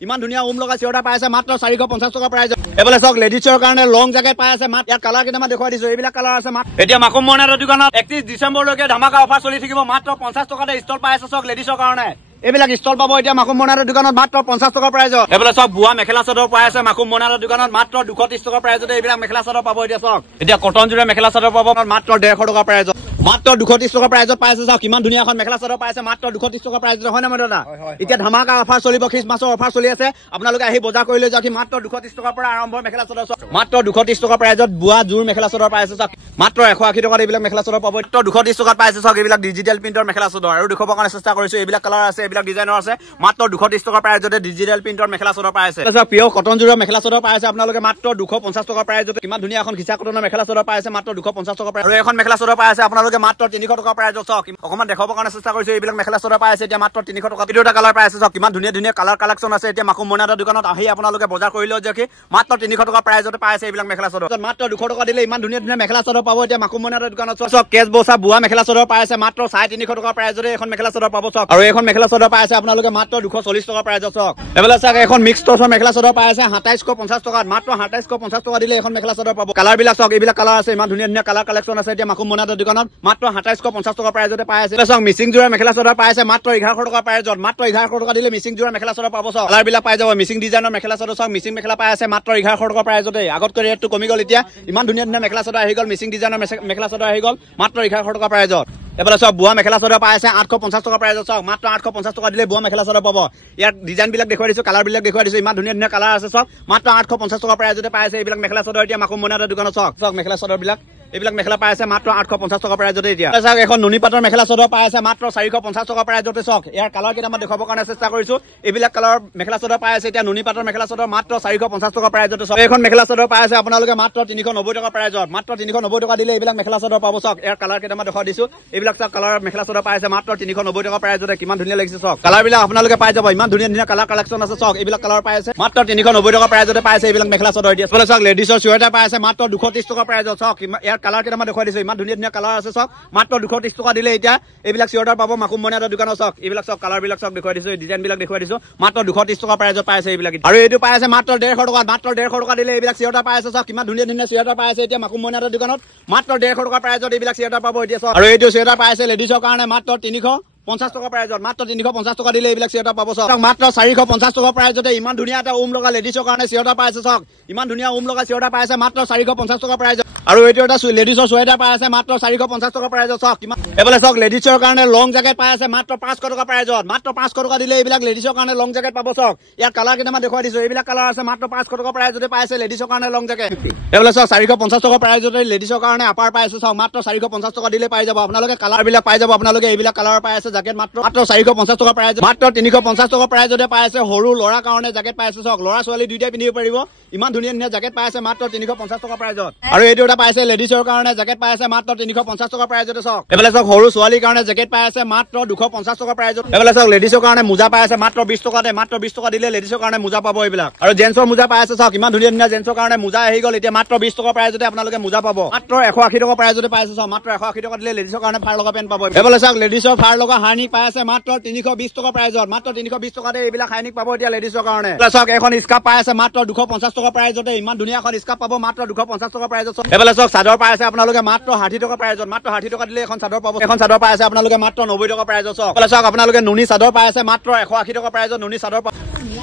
ইমান ধুনীয়া ওম লগা চিয়ৰটা পাই আছে মাত্ৰ 450 টকা প্ৰাইজত এফালে চাওক লেডিছৰ কাৰণে লং জেকেট পাই আছে মাত্ৰ ইয়াৰ কালাৰ কেইটামান দেখুৱাই দিছো এইবিলাক কালাৰ আছে মাত্ৰ এতিয়া মাকুম মইনাৰ দোকানত 31 ডিচেম্বৰলৈকে ধামাকা অফাৰ চলি থাকিব মাত্ৰ 50 টকাতে ষ্টল পাই আছে চাওক লেডিছৰ কাৰণে এইবিলাক ষ্টল পাব এতিয়া মাকুম মইনাৰ দোকানত মাত্ৰ 50 টকা প্ৰাইজত এফালে চাওক বুৱা মেখেলা চাদৰ পাই আছে মাকুম মইনাৰ দোকানত মাত্ৰ 230 টকা প্ৰাইজতে এইবিলাক মেখেলা চাদৰ পাব এতিয়া চাওক এতিয়া কটন জোৰা মেখেলা চাদৰ পাব মাত্ৰ 150 টকা প্ৰাইজত মাত্ৰ 230 টকা প্ৰাইজত পাইছে চাওক কিমান ধুনীয়া এখন মেখেলা চাদৰ পাইছে মাত্ৰ 230 টকা প্ৰাইজত হয় না মই দাদা এতিয়া ধামাকা অফাৰ চলিব খ্ৰীষ্টমাছৰ অফাৰ চলি আছে আপোনালোকে আহি বজাৰ কৰি লৈ যাওক মাত্ৰ 230 টকাৰ পৰা আৰম্ভ মেখেলা চাদৰ মাত্ৰ 230 টকা প্ৰাইজত বুৱা জোৰ মেখেলা চাদৰ পাইছে চাওক মাত্ৰ 180 টকাত এইবিলাক মেখেলা চাদৰ পাব মাত্ৰ 230 টকাত পাইছে চাওক এইবিলাক ডিজিটেল প্ৰিন্টৰ মেখেলা চাদৰ আৰু দেখুৱাবৰ কাৰণে চেষ্টা কৰিছো এইবিলাক কালাৰ আছে এইবিলাক ডিজাইনৰ আছে মাত্ৰ 230 টকা প্ৰাইজতে ডিজিটেল প্ৰিন্টৰ মেখেলা চাদৰ পাইছে পিয়ৰ কটন জোৰ মেখেলা চাদৰ পাইছে আপোনালোকে মাত্ৰ 250 টকা প্ৰাইজতে কিমান ধুনীয়া এখন খিচা কটনৰ মেখেলা চাদৰ পাইছে মাত্ৰ 250 টকা প্ৰাইজ আৰু এখন মেখেলা চাদৰ পাইছে আপোনালোকে মাত্ৰ 300 টকা প্ৰাইজত চাওক অকমান দেখাবৰ কাৰণে চেষ্টা কৰিছো এইবিলাক মেখেলা চাদৰ পাইছে এতিয়া মাত্ৰ 300 টকা দুটা কালাৰ পাইছে চাওক কিমান ধুনীয়া ধুনীয়া কালাৰ কালেকচন আছে এতিয়া মাকুম মইনাৰ দোকানত আহি আপোনালোকে বজাৰ কৰি লৈ যাওক মাত্ৰ 300 টকা প্ৰাইজতে পাইছে এইবিলাক মেখেলা চাদৰ মাত্ৰ 200 টকা দিলে ইমান ধুনীয়া ধুনীয়া মেখেলা চাদৰ পাব এতিয়া মাকুম মইনাৰ দোকানত চাওক কেছ বসা বুৱা মেখেলা চাদৰ পাইছে মাত্ৰ 350 টকা প্ৰাইজতে এখন মেখেলা চাদৰ পাব চাওক আৰু এখন মেখেলা চাদৰ পাইছে আপোনালোকে মাত্ৰ 240 টকা প্ৰাইজত চাওক এবেলা চাওক এখন মিক্স টছৰ মেখেলা চাদৰ পাইছে 2750 টকা মাত্ৰ 2750 টকা দিলে এখন মেখেলা চাদৰ পাব কালাৰ বিলাক চাওক এইবিলাক কালাৰ আছে ইমান ধুনীয়া ধুনীয়া কালাৰ কালেকচন আছে এতিয়া মাকুম মইনাৰ দোকানত মাত্ৰ 2750 টকা প্ৰাইজতে পাইছে চাওক মিচিং জোৰা মেখেলা চাদৰ পাইছে মাত্ৰ 1100 টকা প্ৰাইজত মাত্ৰ 1100 টকা দিলে মিচিং জোৰা মেখেলা চাদৰ পাব চাওক কালাৰ বিলাক পাই যাব মিচিং ডিজাইনৰ মেখেলা চাদৰ চাওক মিচিং মেখেলা পাই আছে মাত্ৰ 1100 টকা প্ৰাইজতে আগতকৈ ৰেটটো কমি গল এতিয়া ইমান ধুনীয়া ধুনীয়া মেখেলা চাদৰ আহি গল মিচিং ডিজাইনৰ মেখেলা চাদৰ আহি গল মাত্ৰ 1100 টকা প্ৰাইজত এফালে চাওক বুৱা মেখেলা চাদৰ পাইছে 850 টকা প্ৰাইজত চাওক মাত্ৰ 850 টকা দিলে বুৱা মেখেলা চাদৰ পাব ইয়াৰ ডিজাইন বিলাক দেখুৱাই দিছো কালাৰ বিলাক দেখুৱাই দিছো ইমান ধুনীয়া ধুনীয়া কালাৰ আছে চাওক মাত্ৰ 850 টকা প্ৰাইজতে পাইছে এইবিলাক মেখেলা চাদৰ এতিয়া মাকুম মইনাৰ দোকানত চাওক মেখেলা চাদৰ বিলাক এইবিলাক মেখেলা পাইছে মাত্ৰ 850 টকা প্ৰাইজতে এতিয়া চাওক এখন নুনি পাটৰ মেখেলা চাদৰ পাইছে মাত্ৰ 450 টকা প্ৰাইজতে চাওক ইয়াৰ কালাৰ কেইটামান দেখাবৰ কাৰণে চেষ্টা কৰিছো এইবিলাক কালাৰ মেখেলা চাদৰ পাইছে এতিয়া নুনি পাটৰ মেখেলা চাদৰ মাত্ৰ 450 টকা প্ৰাইজতে চাওক এখন মেখেলা চাদৰ পাইছে আপোনালোকে মাত্ৰ 390 টকা প্ৰাইজত মাত্ৰ 390 টকা দিলে এইবিলাক মেখেলা চাদৰ পাব চাওক ইয়াৰ কালাৰ কেইটামান দেখাই দিছো এইবিলাক চাওক কালাৰ মেখেলা চাদৰ পাইছে মাত্ৰ 390 টকা প্ৰাইজতে কিমান ধুনীয়া লাগিছে চাওক কালাৰ বিলাক আপোনালোকে পাই যাব ইমান ধুনীয়া ধুনীয়া কালাৰ কালেকচন আছে চাওক এইবিলাক কালাৰ পাইছে মাত্ৰ 390 টকা প্ৰাইজতে পাইছে এইবিলাক মেখেলা চাদৰ এতিয়া চাওক লেডিছৰ চুৱেটাৰ পাইছে মাত্ৰ 230 টকা প্ৰাইজত চাওক ইয়াৰ কালাৰ কেইটামান দেখাই দিছো ইমান ধুনীয়া ধুনীয়া কালাৰ আছে চাওক মাত্ৰ 230 টকা দিলে এতিয়া এইবিলাক চিয়ৰটাৰ পাব মাকুম মইনাৰ দোকানত চাওক এইবিলাক চাওক কালাৰ বিলাক চাওক দেখুৱাই দিছো ডিজাইন বিলাক দেখুৱাই দিছো মাত্ৰ 230 টকা প্ৰাইজত পাইছে এইবিলাক আৰু এইটো পাইছে মাত্ৰ 150 টকা মাত্ৰ 150 টকা দিলে এইবিলাক চিয়ৰটাৰ পাইছে চাওক কিমান ধুনীয়া ধুনীয়া চিয়ৰটাৰ পাইছে এতিয়া মাকুম মইনাৰ দোকানত মাত্ৰ 150 টকা প্ৰাইজত এইবিলাক চিয়ৰটাৰ পাব এতিয়া চাওক আৰু এইটো চিয়ৰটাৰ পাইছে লেডিছৰ কাৰণে মাত্ৰ 350 টকা প্ৰাইজত মাত্ৰ 350 টকা দিলে এইবিলাক চিয়ৰটাৰ পাব চাওক মাত্ৰ 450 টকা প্ৰাইজতে ইমান ধুনীয়া এটা ওম লগা লেডিছৰ কাৰণে চিয়ৰটাৰ পাইছে চাওক ইমান ধুনীয়া ওম লগা চিয়ৰটাৰ পাইছে মাত্ৰ 450 টকা প্ৰাইজত আৰু এইটো এটা লেডিছৰ চুৱেটাৰ পাই আছে মাত্ৰ 450 টকা প্ৰাইজত চাওক কিমান এফালে চাওক লেডিছৰ কাৰণে লং জেকেট পাই আছে মাত্ৰ 500 টকা প্ৰাইজত মাত্ৰ 500 টকা দিলে এইবিলাক লেডিছৰ কাৰণে লং জেকেট পাব চাওক ইয়াৰ কালাৰ কেইটামান দেখুৱাই দিছো এইবিলাক কালাৰ আছে মাত্ৰ 500 টকা প্ৰাইজতে পাইছে লেডিছৰ কাৰণে লং জেকেট এফালে চাওক 450 টকা প্ৰাইজতে লেডিছৰ কাৰণে আপাৰ পাইছে চাওক মাত্ৰ 450 টকা দিলে পাই যাব আপোনালোকে কালাৰ বিলাক পাই যাব আপোনালোকে এইবিলাক কালাৰ পাই আছে জেকেট মাত্ৰ 450 টকা প্ৰাইজ মাত্ৰ 350 টকা প্ৰাইজতে পাইছে সৰু ল'ৰা কাৰণে জেকেট পাইছে চাওক ল'ৰা ছোৱালী দুইটাই পিন্ধিব পাৰিব ইমান ধুনীয়া ধুনীয়া জেকেট পাইছে মাত্ৰ 350 টকা প্ৰাইজত আৰু এইটো এটা পাইছে লেডিছৰ কাৰণে জেকেট পাইছে মাত্ৰ 350 টকা প্ৰাইজতে চাওক এফালে চাওক সৰু ছোৱালীৰ কাৰণে জেকেট পাইছে মাত্ৰ 250 টকা প্ৰাইজত এফালে চাওক লেডিছৰ কাৰণে মোজা পাইছে মাত্ৰ 20 টকাতে মাত্ৰ 20 টকা দিলে লেডিছৰ কাৰণে মোজা পাব এইবিলাক আৰু জেন্সৰ মোজা পাইছে চাওক ইমান ধুনীয়া ধুনীয়া জেন্সৰ কাৰণে মোজা আহি গল এতিয়া মাত্ৰ 20 টকা প্ৰাইজতে আপোনালোকে মোজা পাব মাত্ৰ 180 টকা প্ৰাইজতে পাইছে চাওক মাত্ৰ 180 টকা দিলে লেডিছৰ কাৰণে ফাৰ লগা পেন পাব এফালে চাওক লেডিছৰ ফাৰ লগা হাৰ্নিক পাইছে মাত্ৰ 320 টকা প্ৰাইজত মাত্ৰ 320 টকাতে এইবিলাক হাৰ্নিক পাব এতিয়া লেডিছৰ কাৰণে চাওক এখন স্কাৰ্ফ পাইছে মাত্ৰ 250 টকা প্ৰাইজতে ইমান ধুনীয়া এখন স্কাৰ্ফ পাব মাত্ৰ 250 টকা প্ৰাইজত এফালে চাওক চাদৰ পাইছে আপোনালোকে মাত্ৰ 60 টকা প্ৰাইজত মাত্ৰ 60 টকা দিলে এখন চাদৰ পাব এখন চাদৰ পাইছে আপোনালোকে মাত্ৰ 90 টকা প্ৰাইজত চাওক এফালে চাওক আপোনালোকে নুনি চাদৰ পাইছে মাত্ৰ 180 টকা প্ৰাইজত নুনি চাদৰ পাব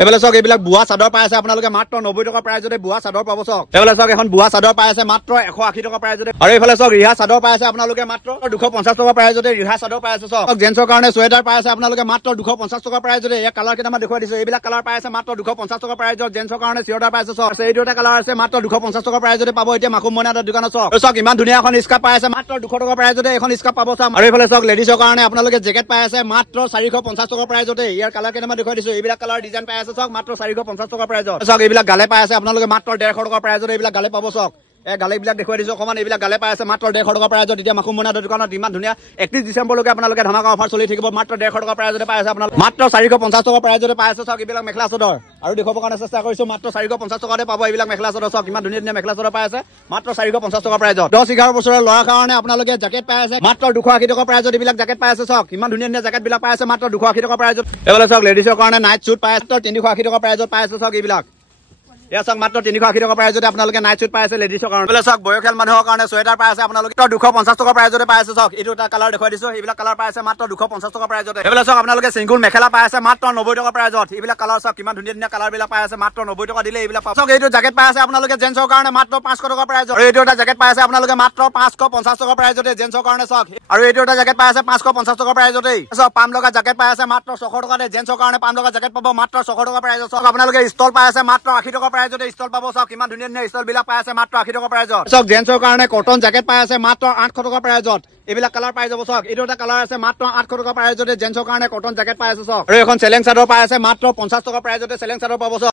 এফালে চাওক এইবিলাক বুৱা চাদৰ পাইছে আপোনালোকে মাত্ৰ 90 টকা প্ৰাইজতে বুৱা চাদৰ পাব চাওক এফালে চাওক এখন বুৱা চাদৰ পাইছে মাত্ৰ 180 টকা প্ৰাইজতে আৰু এইফালে চাওক ৰিহা চাদৰ পাইছে আপোনালোকে মাত্ৰ 250 টকা প্ৰাইজতে ৰিহা চাদৰ পাইছে চাওক জেন্সৰ কাৰণে চুৱেটাৰ পাইছে আপোনালোকে মাত্ৰ 250 টকা প্ৰাইজতে এই কালাৰ কেইটামান দেখুৱাই দিছো এইবিলাক কালাৰ পাইছে মাত্ৰ 250 টকা প্ৰাইজত জেন্সৰ কাৰণে চিয়ৰটাৰ পাইছে চাওক এইটো এটা কালাৰ আছে মাত্ৰ 250 টকা প্ৰাইজতে পাব এতিয়া মাকুম মইনাৰ দোকানত চাওক চাওক ইমান ধুনীয়া এখন স্কাৰ্ফ পাইছে মাত্ৰ 200 টকা প্ৰাইজতে এখন স্কাৰ্ফ পাব চাওক আৰু এইফালে চাওক লেডিছৰ কাৰণে আপোনালোকে জেকেট পাই আছে মাত্ৰ 450 টকা প্ৰাইজতে ইয়াৰ কালাৰ কেইটামান দেখুৱাই দিছো এইবিলাক কালাৰ ডিজাইন পাই আছে চাওক মাত্ৰ 450 টকা প্ৰাইজত চাওক এইবিলাক গালে পাই আছে আপোনালোকে মাত্ৰ 150 টকা প্ৰাইজতে এইবিলাক গালে পাব চাওক গালেবিলাক দেখুৱাই দিছো অকণমান এইবিলাক গালে পাই আছে মাত্ৰ 150 টকা প্ৰাইজত এতিয়া মাকুম মইনা দোকানত ইমান ধুনীয়া 31 ডিচেম্বৰলৈকে আপোনালোকে ধামাকা অফাৰ চলি থাকিব মাত্ৰ 150 টকা প্ৰাইজতে পাই আছে আপোনালোকে মাত্ৰ 450 টকা প্ৰাইজতে পাই আছে চাওক এইবিলাক মেখেলা চাদৰ আৰু দেখুৱাবৰ কাৰণে চেষ্টা কৰিছো মাত্ৰ 450 টকাতে পাব এইবিলাক মেখেলা চাদৰ চাওক ইমান ধুনীয়া ধুনীয়া মেখেলা চাদৰ পাই আছে মাত্ৰ 450 টকা প্ৰাইজত 10-11 বছৰৰ ল'ৰাৰ কাৰণে আপোনালোকে জেকেট পাই আছে মাত্ৰ 280 টকা প্ৰাইজত এইবিলাক জেকেট পাই আছে চাওক ইমান ধুনীয়া ধুনীয়া জেকেট বিলাক পাই আছে মাত্ৰ 280 টকা প্ৰাইজত এইফালে চাওক লেডিজৰ কাৰণে নাইট স্যুট পাই আছে 380 টকা প্ৰাইজত পাই আছে চাওক এইবিলাক এয়া চাওক মাত্ৰ 380 টকা প্ৰাইজতে আপোনালোকে নাইট স্যুট পাই আছে লেডিজৰ কাৰণে এইফালে চাওক বয়সীয়াল মানুহৰ কাৰণে সোয়েটাৰ পাই আছে আপোনালোকে 250 টকা প্ৰাইজতে পাই আছে চাওক এইটো এটা কালাৰ দেখুৱাই দিছো এইবিলাক কালাৰ পাই আছে মাত্ৰ 250 টকা প্ৰাইজতে এইফালে চাওক আপোনালোকে সিংগুল মেখেলা পাই আছে মাত্ৰ 90 টকা প্ৰাইজত এইবিলাক কালাৰ চাওক কিমান ধুনীয়া ধুনীয়া কালাৰ বিলাক পাই আছে মাত্ৰ 90 টকা দিলে এইবিলাক পাব চাওক এইটো জেকেট পাই আছে আপোনালোকে জেন্সৰ কাৰণে মাত্ৰ 500 টকা প্ৰাইজত আৰু এইটো এটা জেকেট পাই আছে আপোনালোকে মাত্ৰ 550 টকা প্ৰাইজতে জেন্সৰ কাৰণে চাওক আৰু এইটো এটা জেকেট পাই আছে 550 টকা প্ৰাইজতে চাওক পাম লগা জেকেট পাই আছে মাত্ৰ 600 টকাতে জেন্সৰ কাৰণে পাম লগা জেকেট পাব মাত্ৰ 600 টকা প্ৰাইজত চাওক আপোনালোকে ষ্টল পাই আছে মাত্ৰ 80 টকা প্ৰাইজতে ষ্টল পাব চাওক কিমান ধুনীয়া ধুনীয়া ষ্টল বিলাক পাই আছে মাত্ৰ 80 টকা প্ৰাইজত চাওক জেন্সৰ কাৰণে কটন জেকেট পাই আছে মাত্ৰ 800 টকা প্ৰাইজত এইবিলাক কালাৰ পাই যাব চাওক এইটো এটা কালাৰ আছে মাত্ৰ 800 টকা প্ৰাইজতে জেন্সৰ কাৰণে কটন জেকেট পাই আছে চাওক আৰু এখন চেলেং চাদৰ পাই আছে মাত্ৰ 50 টকা প্ৰাইজতে চেলেং চাদৰ পাব চাওক